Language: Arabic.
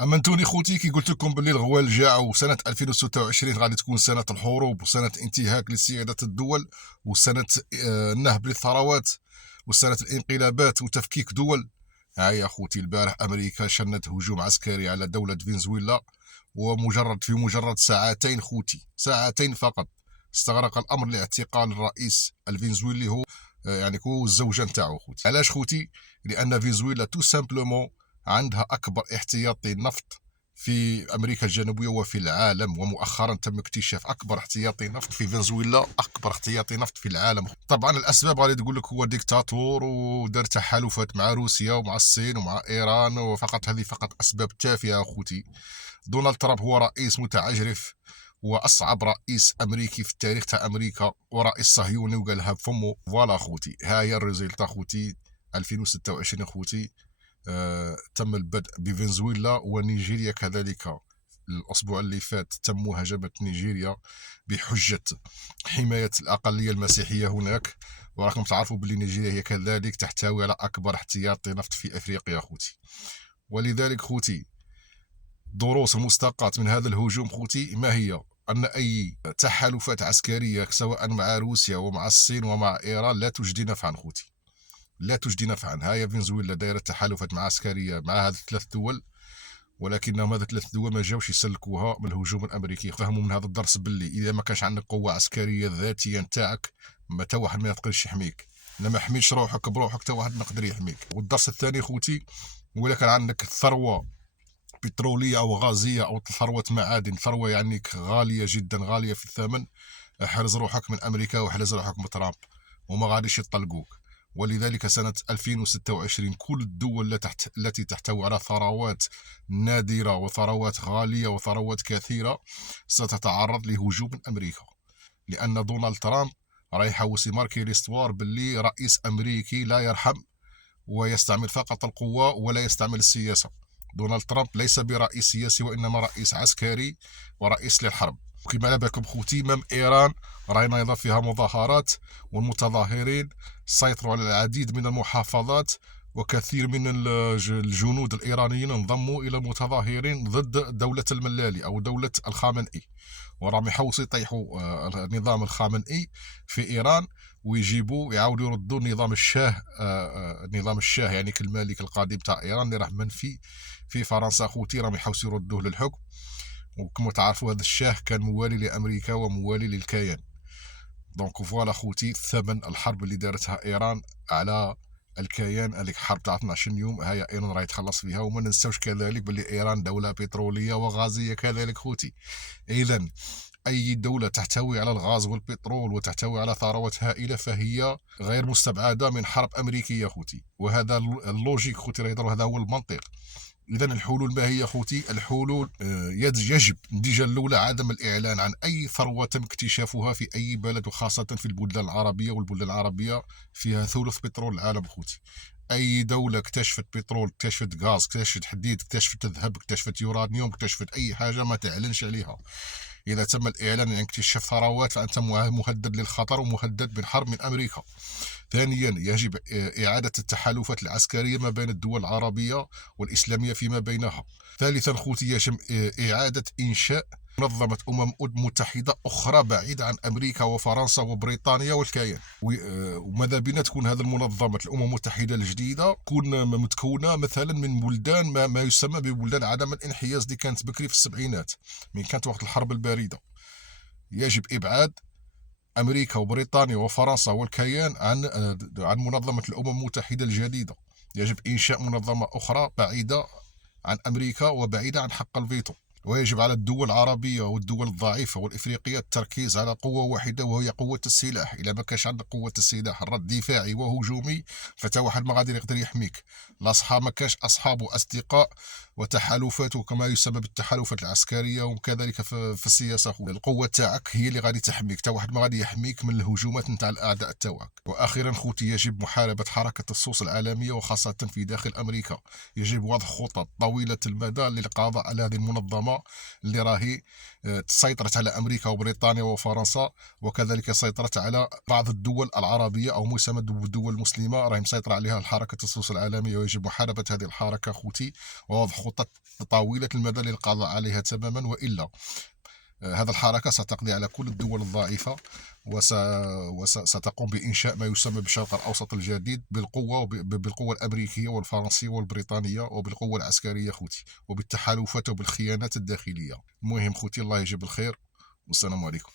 امنتوني خوتي كي قلت لكم باللي الغوال الجاع وسنه 2026 غادي تكون سنه الحروب وسنه انتهاك لسياده الدول وسنه النهب للثروات وسنه الانقلابات وتفكيك دول. ها يا خوتي البارح امريكا شنت هجوم عسكري على دوله فنزويلا، في مجرد ساعتين خوتي، ساعتين فقط استغرق الامر لاعتقال الرئيس الفنزويلي هو يعني هو الزوجه نتاعو خوتي. علاش خوتي؟ لان فنزويلا تو سامبلومون عندها أكبر احتياطي نفط في أمريكا الجنوبية وفي العالم، ومؤخرا تم اكتشاف أكبر احتياطي نفط في فنزويلا، أكبر احتياطي نفط في العالم. طبعا الأسباب غادي تقول لك هو ديكتاتور ودار تحالفات مع روسيا ومع الصين ومع إيران، وفقط هذه فقط أسباب تافهة أخوتي. دونالد ترامب هو رئيس متعجرف، هو أصعب رئيس أمريكي في التاريخ تاع أمريكا، ورئيس صهيوني وقالها بفمه. فوالا خوتي، ها هي الريزلت خوتي 2026 خوتي. تم البدء بفنزويلا ونيجيريا كذلك. الأسبوع اللي فات تم مهاجمة نيجيريا بحجة حماية الأقلية المسيحية هناك، وراكم تعرفوا بلي نيجيريا هي كذلك تحتوي على أكبر احتياطي نفط في أفريقيا خوتي. ولذلك خوتي دروس المستقاة من هذا الهجوم خوتي ما هي؟ أن أي تحالفات عسكرية سواء مع روسيا ومع الصين ومع إيران لا تجدي نفعا خوتي، لا تجدي نفعا. هاي فنزويلا دايره تحالفات مع عسكريه مع هذه الثلاث دول، ولكنهم هذه الثلاث دول ما جاوش يسلكوها من الهجوم الامريكي. فهموا من هذا الدرس باللي اذا ما كانش عندك قوه عسكريه ذاتيه نتاعك ما تا واحد ما يقدرش يحميك. لما حميتش روحك بروحك تا واحد ما يقدر يحميك. والدرس الثاني خوتي، ولا كان عندك ثروه بتروليه او غازيه او ثروه معادن، ثروه يعني غاليه جدا، غاليه في الثمن، احرز روحك من امريكا واحرز روحك من ترامب وما غاديش يطلقوك. ولذلك سنة 2026 كل الدول التي تحتوي على ثروات نادرة وثروات غالية وثروات كثيرة ستتعرض لهجوم من أمريكا، لأن دونالد ترامب رايح وسيماركي ليستوار باللي رئيس أمريكي لا يرحم ويستعمل فقط القوة ولا يستعمل السياسة. دونالد ترامب ليس برئيس سياسي وإنما رئيس عسكري ورئيس للحرب. كما بالكم خوتي مام إيران راهي نايضة فيها مظاهرات، والمتظاهرين سيطروا على العديد من المحافظات، وكثير من الجنود الإيرانيين انضموا إلى المتظاهرين ضد دولة الملالي أو دولة الخامنئي، وراهم يحوسوا يطيحوا نظام الخامنئي في إيران ويجيبوا يعاودوا يردوا نظام الشاه، نظام الشاه يعني كالملك القديم تاع إيران اللي راه منفي في فرنسا خوتي، راهم يحوسوا يردوه للحكم. وكما تعرفوا هذا الشاه كان موالي لأمريكا وموالي للكيان. دونك فوالا خوتي ثمن الحرب اللي دارتها إيران على الكيان، هذيك حرب تاع 12 يوم هيا ايران راهي تخلص فيها. وما ننساوش كذلك باللي ايران دوله بتروليه وغازيه كذلك خوتي. اذا أي دولة تحتوي على الغاز والبترول وتحتوي على ثروات هائلة فهي غير مستبعدة من حرب أمريكية خوتي، وهذا اللوجيك خوتي راه هذا هو المنطق. إذا الحلول ما هي خوتي؟ الحلول يجب الديجا الأولى عدم الإعلان عن أي ثروة تم اكتشافها في أي بلد، وخاصة في البلدان العربية، والبلدان العربية فيها ثلث بترول العالم خوتي. أي دولة اكتشفت بترول، اكتشفت غاز، اكتشفت حديد، اكتشفت ذهب، اكتشفت يورانيوم، اكتشفت أي حاجة ما تعلنش عليها. إذا تم الإعلان عن اكتشاف ثروات فأنت مهدد للخطر ومهدد بالحرب من أمريكا. ثانيا يجب إعادة التحالفات العسكرية ما بين الدول العربية والإسلامية فيما بينها. ثالثا خوتي يجب إعادة إنشاء منظمة متحدة أخرى بعيدة عن أمريكا وفرنسا وبريطانيا والكيان. وماذا بنا تكون هذه المنظمة الأمم المتحدة الجديدة تكون متكونة مثلا من بلدان ما يسمى ببلدان عدم الانحياز اللي كانت بكري في السبعينات من كانت وقت الحرب الباردة. يجب إبعاد أمريكا وبريطانيا وفرنسا والكيان عن منظمة الأمم المتحدة الجديدة. يجب إنشاء منظمة أخرى بعيدة عن أمريكا وبعيدة عن حق الفيتو. ويجب على الدول العربية والدول الضعيفة والإفريقية التركيز على قوة واحدة وهي قوة السلاح. إذا ما كانش عندك قوة السلاح الرد دفاعي وهجومي فتا واحد ما غادي يقدر يحميك. الأصحاب ما كانش أصحاب وأصدقاء وتحالفات وكما يسمى بالتحالفات العسكرية. وكذلك في السياسة القوة تاعك هي اللي غادي تحميك، تا واحد ما غادي يحميك من الهجومات نتاع الأعداء تاعك. وأخيرا خوتي يجب محاربة حركة اللصوص العالمية وخاصة في داخل أمريكا. يجب وضع خطط طويلة المدى للقضاء على هذه المنظمة اللي راهي سيطرت على أمريكا وبريطانيا وفرنسا، وكذلك سيطرت على بعض الدول العربية أو مسمى بالدول المسلمة راهي مسيطرة عليها الحركة اللصوص العالمية. ويجب محاربة هذه الحركة خوتي ووضع خطط طويلة المدى للقضاء عليها تماما، وإلا هذا الحركة ستقضي على كل الدول الضعيفة، وستقوم بإنشاء ما يسمى بالشرق الأوسط الجديد بالقوة، بالقوة الأمريكية والفرنسية والبريطانية، وبالقوة العسكرية خوتي، وبالتحالفات وبالخيانات الداخلية. المهم خوتي، الله يجيب الخير، والسلام عليكم.